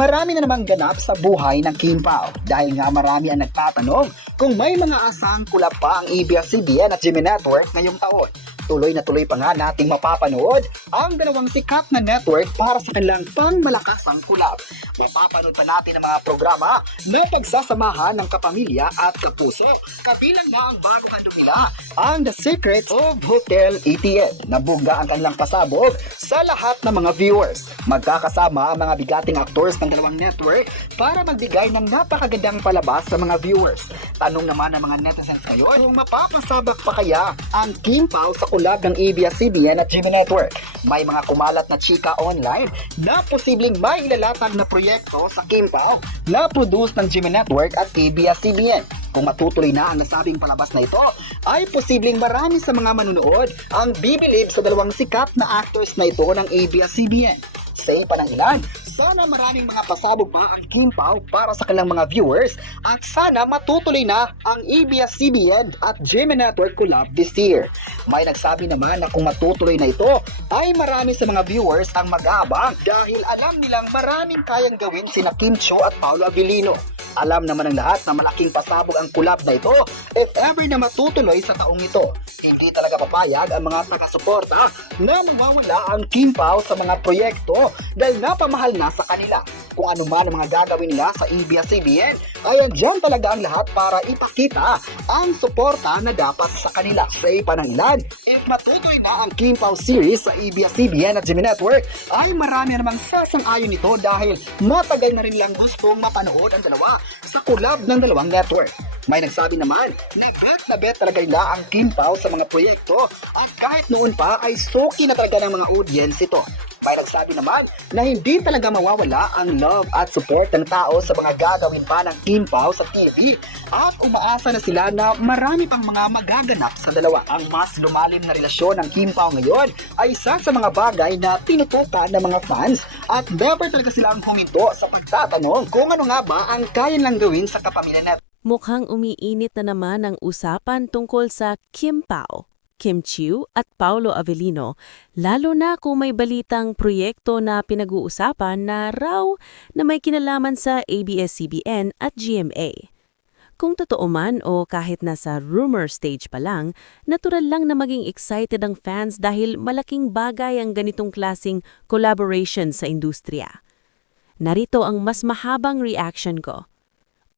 Marami na namang ganap sa buhay ng Kim Pao dahil nga marami ang nagtatanong kung may mga asang kulap pa ang ABS-CBN at GMA Network ngayong taon. Tuloy na tuloy pa nga nating mapapanood ang dalawang sikat na network para sa kanilang pangmalakasang kulap. Mapapanood pa natin ang mga programa na pagsasamahan ng kapamilya at kapuso. Kabilang na ang bagong handog nila, ang The Secrets of Hotel ETN, na bungga ang kanilang pasabog sa lahat ng mga viewers. Magkakasama ang mga bigating actors ng dalawang network para magbigay ng napakagandang palabas sa mga viewers. Tanong naman ng mga netizens ngayon kung mapapasabak pa kaya ang Kim Pao sa kulab ng ABS-CBN at GMA Network. May mga kumalat na chika online na posibleng may ilalatag na proyekto sa Kim Pao na produce ng GMA Network at ABS-CBN. Kung matutuloy na ang nasabing palabas na ito, ay posibleng marami sa mga manunood ang bibilib sa dalawang sikat na actors na ito ng ABS-CBN. Say pa ng ilan, sana maraming mga pasabog pa ang Kim Pao para sa kanilang mga viewers at sana matutuloy na ang ABS-CBN at GMA Network collab this year. May nagsabi naman na kung matutuloy na ito, ay marami sa mga viewers ang mag-aabang dahil alam nilang maraming kayang gawin sina Kim Chiu at Paolo Avellino. Alam naman ng lahat na malaking pasabog ang collab na ito if ever na matutuloy sa taong ito. Hindi talaga papayag ang mga taga-suporta na mawawala ang Kim Pao sa mga proyekto dahil napamahal na sa kanila. Kung ano man ang mga gagawin nila sa ABS-CBN, ay andyan talaga ang lahat para ipakita ang suporta na dapat sa kanila. Say pa ng ilan, if matutuloy na ang Kim Pao series sa ABS-CBN at GMA Network, ay marami namang sasang-ayon nito dahil matagal na rin lang gustong mapanood ang dalawa sa collab ng dalawang network. May nagsabi naman na bet talaga nila ang Kim Pao sa mga proyekto at kahit noon pa ay suki na talaga ng mga audience ito. May nagsabi naman na hindi talaga mawawala ang love at support ng tao sa mga gagawin pa ng Kim Pao sa TV at umaasa na sila na marami pang mga magaganap sa dalawa. Ang mas lumalim na relasyon ng Kim Pao ngayon ay isa sa mga bagay na tinutukan ng mga fans at never talaga silang huminto sa pagtatanong kung ano nga ba ang kaya lang gawin sa kapamilya na. Mukhang umiinit na naman ang usapan tungkol sa Kim Pao, Kim Chiu at Paolo Avellino, lalo na kung may balitang proyekto na pinag-uusapan na raw na may kinalaman sa ABS-CBN at GMA. Kung totoo man o kahit nasa rumor stage pa lang, natural lang na maging excited ang fans dahil malaking bagay ang ganitong klasing collaboration sa industriya. Narito ang mas mahabang reaction ko.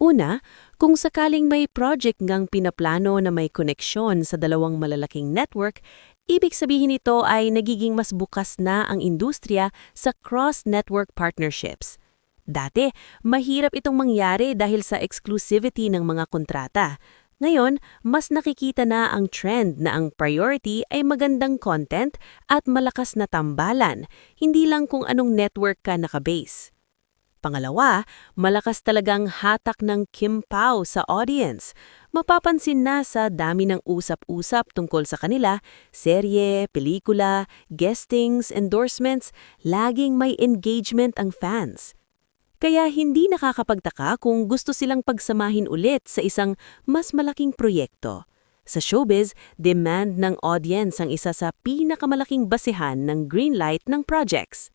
Una, kung sakaling may project ngang pinaplano na may koneksyon sa dalawang malalaking network, ibig sabihin nito ay nagiging mas bukas na ang industriya sa cross-network partnerships. Dati, mahirap itong mangyari dahil sa exclusivity ng mga kontrata. Ngayon, mas nakikita na ang trend na ang priority ay magandang content at malakas na tambalan, hindi lang kung anong network ka nakabase. Pangalawa, malakas talagang hatak ng Kim Pao sa audience. Mapapansin na sa dami ng usap-usap tungkol sa kanila, serye, pelikula, guestings, endorsements, laging may engagement ang fans. Kaya hindi nakakapagtaka kung gusto silang pagsamahin ulit sa isang mas malaking proyekto. Sa showbiz, demand ng audience ang isa sa pinakamalaking basehan ng greenlight ng projects.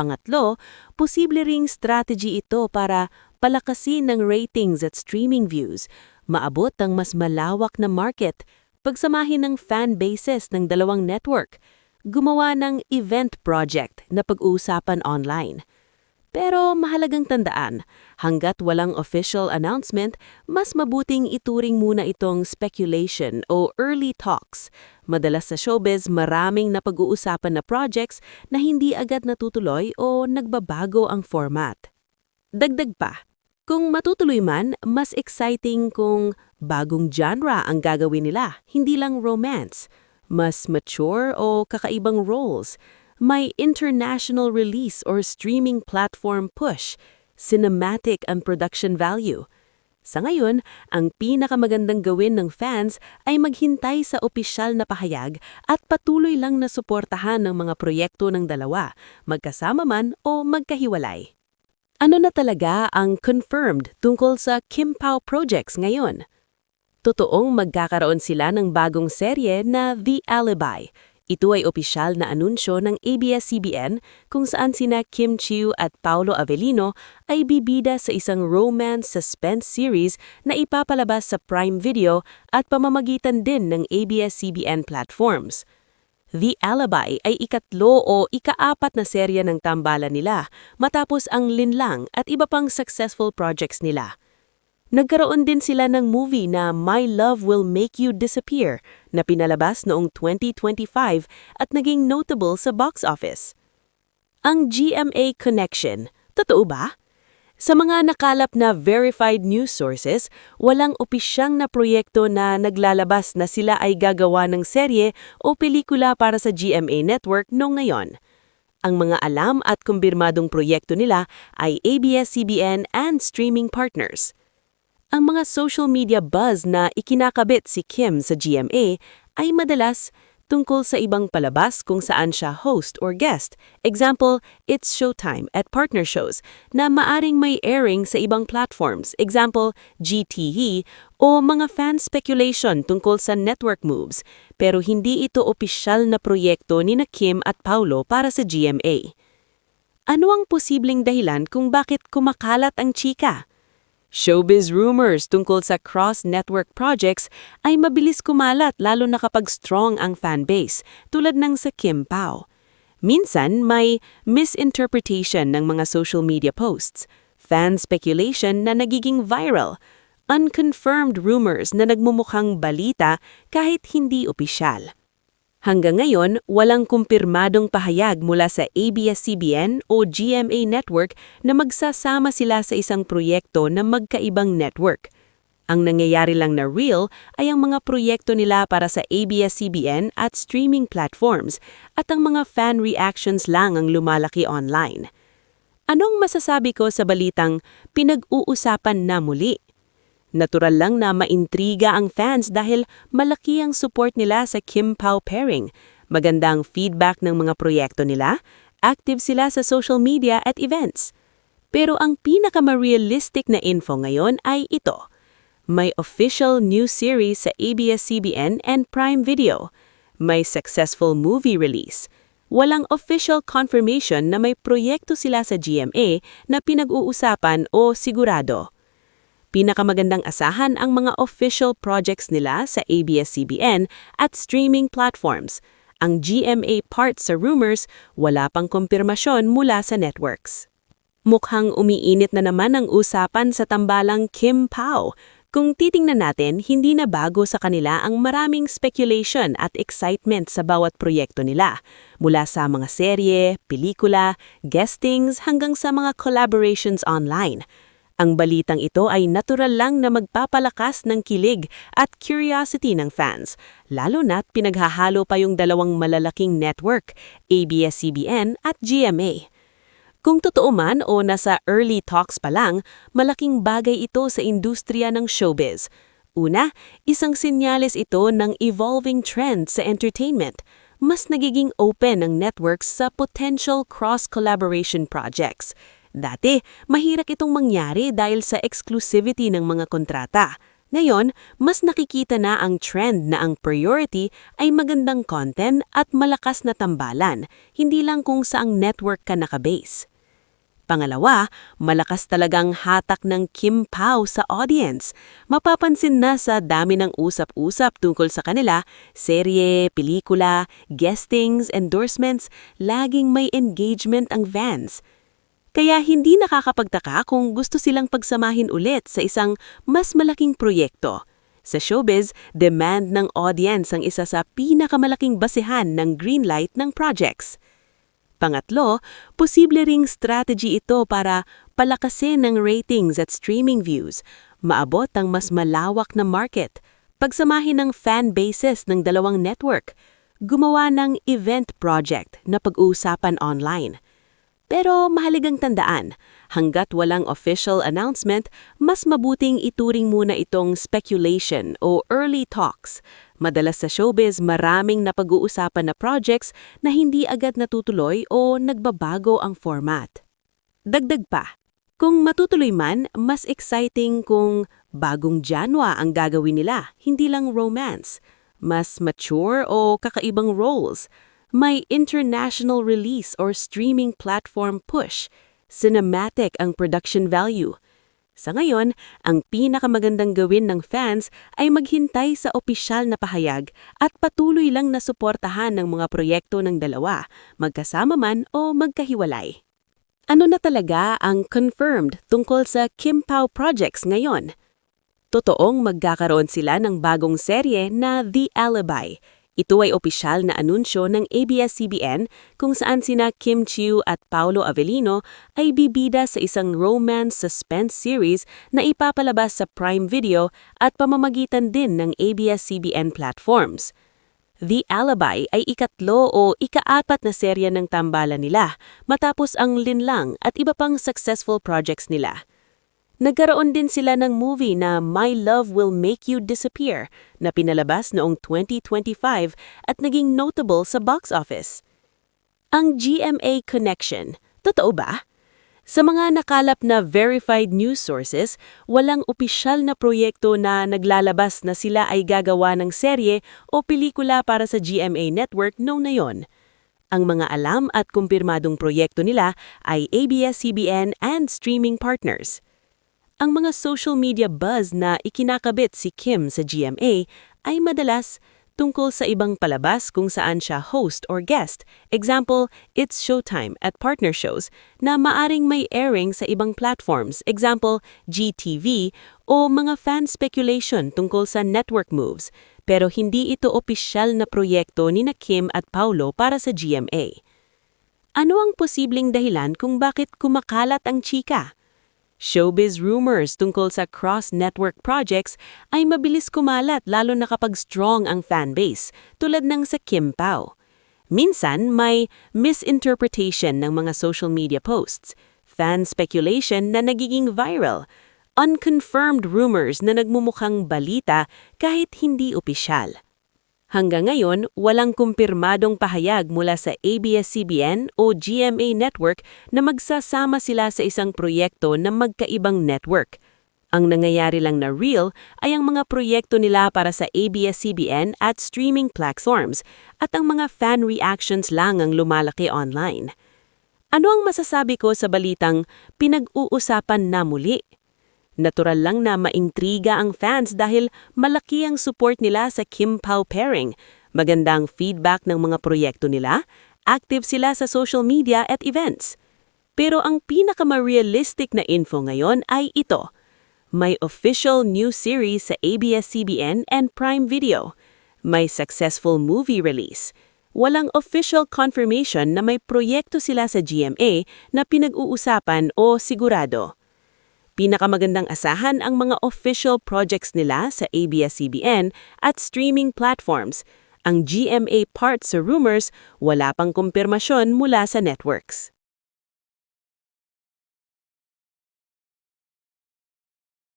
Pangatlo, posible ring strategy ito para palakasin ng ratings at streaming views, maabot ang mas malawak na market, pagsamahin ng fan bases ng dalawang network, gumawa ng event project na pag-uusapan online. Pero mahalagang tandaan, hanggat walang official announcement, mas mabuting ituring muna itong speculation o early talks. Madalas sa showbiz, maraming napag-uusapan na projects na hindi agad natutuloy o nagbabago ang format. Dagdag pa, kung matutuloy man, mas exciting kung bagong genre ang gagawin nila, hindi lang romance. Mas mature o kakaibang roles. May international release or streaming platform push, cinematic ang production value. Sa ngayon, ang pinakamagandang gawin ng fans ay maghintay sa opisyal na pahayag at patuloy lang na suportahan ng mga proyekto ng dalawa, magkasama man o magkahiwalay. Ano na talaga ang confirmed tungkol sa Kim Pao projects ngayon? Totoong magkakaroon sila ng bagong serye na The Alibi, Ito ay opisyal na anunsyo ng ABS-CBN kung saan sina Kim Chiu at Paolo Avellino ay bibida sa isang romance suspense series na ipapalabas sa Prime Video at pamamagitan din ng ABS-CBN platforms. The Alibi ay ikatlo o ikaapat na serya ng tambalan nila matapos ang Linlang at iba pang successful projects nila. Nagkaroon din sila ng movie na My Love Will Make You Disappear na pinalabas noong 2025 at naging notable sa box office. Ang GMA Connection, totoo ba? Sa mga nakalap na verified news sources, walang opisyang na proyekto na naglalabas na sila ay gagawa ng serye o pelikula para sa GMA Network noong ngayon. Ang mga alam at kumbirmadong proyekto nila ay ABS-CBN and streaming partners. Ang mga social media buzz na ikinakabit si Kim sa GMA ay madalas tungkol sa ibang palabas kung saan siya host or guest. Example, It's Showtime at partner shows na maaring may airing sa ibang platforms. Example, GTE o mga fan speculation tungkol sa network moves. Pero hindi ito opisyal na proyekto ni na Kim at Paulo para sa GMA. Ano ang posibleng dahilan kung bakit kumakalat ang chika? Showbiz rumors tungkol sa cross-network projects ay mabilis kumalat lalo na kapag strong ang fanbase, tulad ng sa Kim Pao. Minsan may misinterpretation ng mga social media posts, fan speculation na nagiging viral, unconfirmed rumors na nagmumukhang balita kahit hindi opisyal. Hanggang ngayon, walang kumpirmadong pahayag mula sa ABS-CBN o GMA Network na magsasama sila sa isang proyekto na magkaibang network. Ang nangyayari lang na real ay ang mga proyekto nila para sa ABS-CBN at streaming platforms at ang mga fan reactions lang ang lumalaki online. Anong masasabi ko sa balitang pinag-uusapan na muli? Natural lang na maintriga ang fans dahil malaki ang support nila sa Kim Pao pairing, magandang feedback ng mga proyekto nila, active sila sa social media at events. Pero ang pinaka-realistic na info ngayon ay ito. May official new series sa ABS-CBN and Prime Video. May successful movie release. Walang official confirmation na may proyekto sila sa GMA na pinag-uusapan o sigurado. Pinakamagandang asahan ang mga official projects nila sa ABS-CBN at streaming platforms. Ang GMA part sa rumors, wala pang kumpirmasyon mula sa networks. Mukhang umiinit na naman ang usapan sa tambalang Kim Pao. Kung titingnan natin, hindi na bago sa kanila ang maraming speculation at excitement sa bawat proyekto nila. Mula sa mga serye, pelikula, guestings hanggang sa mga collaborations online. Ang balitang ito ay natural lang na magpapalakas ng kilig at curiosity ng fans, lalo na't pinaghahalo pa yung dalawang malalaking network, ABS-CBN at GMA. Kung totoo man o nasa early talks pa lang, malaking bagay ito sa industriya ng showbiz. Una, isang senyales ito ng evolving trend sa entertainment. Mas nagiging open ang networks sa potential cross-collaboration projects. Dati, mahirap itong mangyari dahil sa exclusivity ng mga kontrata. Ngayon, mas nakikita na ang trend na ang priority ay magandang content at malakas na tambalan, hindi lang kung saang network ka nakabase. Pangalawa, malakas talagang hatak ng Kim Pao sa audience. Mapapansin na sa dami ng usap-usap tungkol sa kanila, serye, pelikula, guestings, endorsements, laging may engagement ang fans. Kaya hindi nakakapagtaka kung gusto silang pagsamahin ulit sa isang mas malaking proyekto. Sa showbiz, demand ng audience ang isa sa pinakamalaking basehan ng greenlight ng projects. Pangatlo, posible ring strategy ito para palakasin ng ratings at streaming views, maabot ang mas malawak na market, pagsamahin ng fan bases ng dalawang network, gumawa ng event project na pag-uusapan online. Pero mahalagang tandaan, hanggat walang official announcement, mas mabuting ituring muna itong speculation o early talks. Madalas sa showbiz maraming napag-uusapan na projects na hindi agad natutuloy o nagbabago ang format. Dagdag pa, kung matutuloy man, mas exciting kung bagong genre ang gagawin nila, hindi lang romance. Mas mature o kakaibang roles. May international release or streaming platform push. Cinematic ang production value. Sa ngayon, ang pinakamagandang gawin ng fans ay maghintay sa opisyal na pahayag at patuloy lang na suportahan ng mga proyekto ng dalawa, magkasama man o magkahiwalay. Ano na talaga ang confirmed tungkol sa Kim Pao projects ngayon? Totoong magkakaroon sila ng bagong serye na The Alibi. Ito ay opisyal na anunsyo ng ABS-CBN kung saan sina Kim Chiu at Paolo Avellino ay bibida sa isang romance suspense series na ipapalabas sa Prime Video at pamamagitan din ng ABS-CBN platforms. The Alibi ay ikatlo o ikaapat na serya ng tambalan nila matapos ang Linlang at iba pang successful projects nila. Nagkaroon din sila ng movie na My Love Will Make You Disappear na pinalabas noong 2025 at naging notable sa box office. Ang GMA Connection, totoo ba? Sa mga nakalap na verified news sources, walang opisyal na proyekto na naglalabas na sila ay gagawa ng serye o pelikula para sa GMA Network noong na yon. Ang mga alam at kumpirmadong proyekto nila ay ABS-CBN and streaming partners. Ang mga social media buzz na ikinakabit si Kim sa GMA ay madalas tungkol sa ibang palabas kung saan siya host or guest, example, It's Showtime at partner shows na maaring may airing sa ibang platforms, example, GTV, o mga fan speculation tungkol sa network moves, pero hindi ito opisyal na proyekto ni na Kim at Paolo para sa GMA. Ano ang posibleng dahilan kung bakit kumakalat ang chika? Showbiz rumors tungkol sa cross-network projects ay mabilis kumalat lalo na kapag strong ang fanbase, tulad ng sa Kim Pao. Minsan, may misinterpretation ng mga social media posts, fan speculation na nagiging viral, unconfirmed rumors na nagmumukhang balita kahit hindi opisyal. Hanggang ngayon, walang kumpirmadong pahayag mula sa ABS-CBN o GMA Network na magsasama sila sa isang proyekto na magkaibang network. Ang nangyayari lang na real ay ang mga proyekto nila para sa ABS-CBN at streaming platforms at ang mga fan reactions lang ang lumalaki online. Ano ang masasabi ko sa balitang pinag-uusapan na muli? Natural lang na maintriga ang fans dahil malaki ang support nila sa Kim Pao pairing, magandang feedback ng mga proyekto nila, active sila sa social media at events. Pero ang pinaka-realistic na info ngayon ay ito. May official new series sa ABS-CBN and Prime Video. May successful movie release. Walang official confirmation na may proyekto sila sa GMA na pinag-uusapan o sigurado. Pinakamagandang asahan ang mga official projects nila sa ABS-CBN at streaming platforms. Ang GMA part sa rumors, wala pang kumpirmasyon mula sa networks.